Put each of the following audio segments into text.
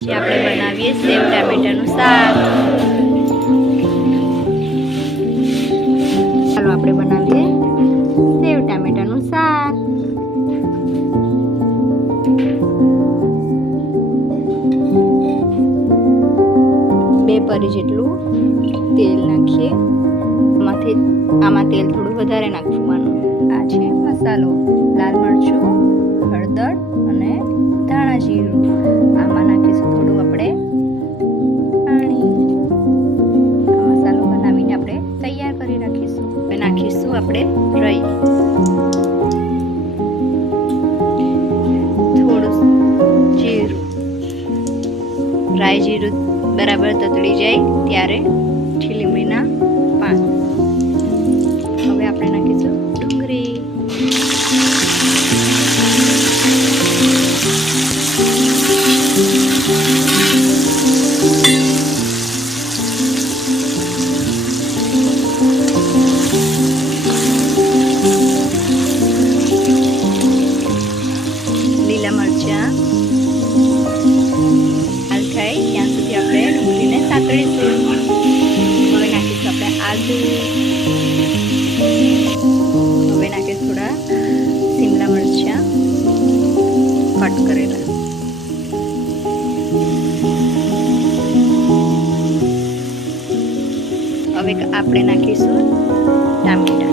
જે આપણે બનાવીએ સેવ ટામેટાનું શાક. ચાલો આપણે બનાવીએ સેવ ટામેટાનું શાક. બે પરી જેટલું તેલ નાખીએ. આમાં તેલ થોડું વધારે નાખવાનું. આ છે મસાલો, લાલ મરચું, હળદર અને ધાણા જીરું. આમાં નાખીશું થોડું આપણે પાણી. મસાલો બનાવીને આપણે તૈયાર કરી રાખીશું. હવે નાખીશું આપણે રાઈ, થોડું જીરું. રાઈ જીરું બરાબર તતડી જાય ત્યારે લીમડીના પાન. હવે આપણે નાખીશું ડુંગળી. લીલા મરચાં લાલ થાય ત્યાં સુધી આપણે ડુંગળીને સાતળીશું. હવે નાખીશું આપણે આદુ. હવે નાખીશું થોડા શિમલા મરચાં કટ કરેલા. હવે આપણે નાખીશું ટામેટા.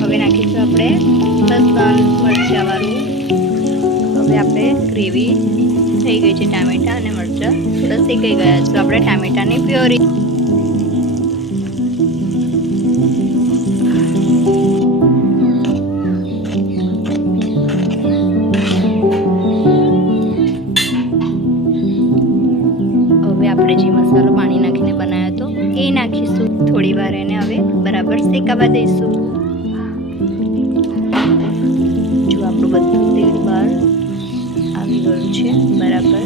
હવે નાખીશું આપણે લસણ મરચાં વાળું. હવે આપણે ગ્રેવી થઈ ગઈ છે. ટામેટા અને મરચાં થોડા શેકાઈ ગયા છે. આપણે ટામેટાની પ્યોરી. હવે આપણે જે મસાલો પાણી નાખીને બનાવ્યો હતો એ નાખીશું. થોડી વાર એને હવે બરાબર શેકાવા દઈશું. જો આપણું બધું તેલ બહાર આવી ગયું છે બરાબર.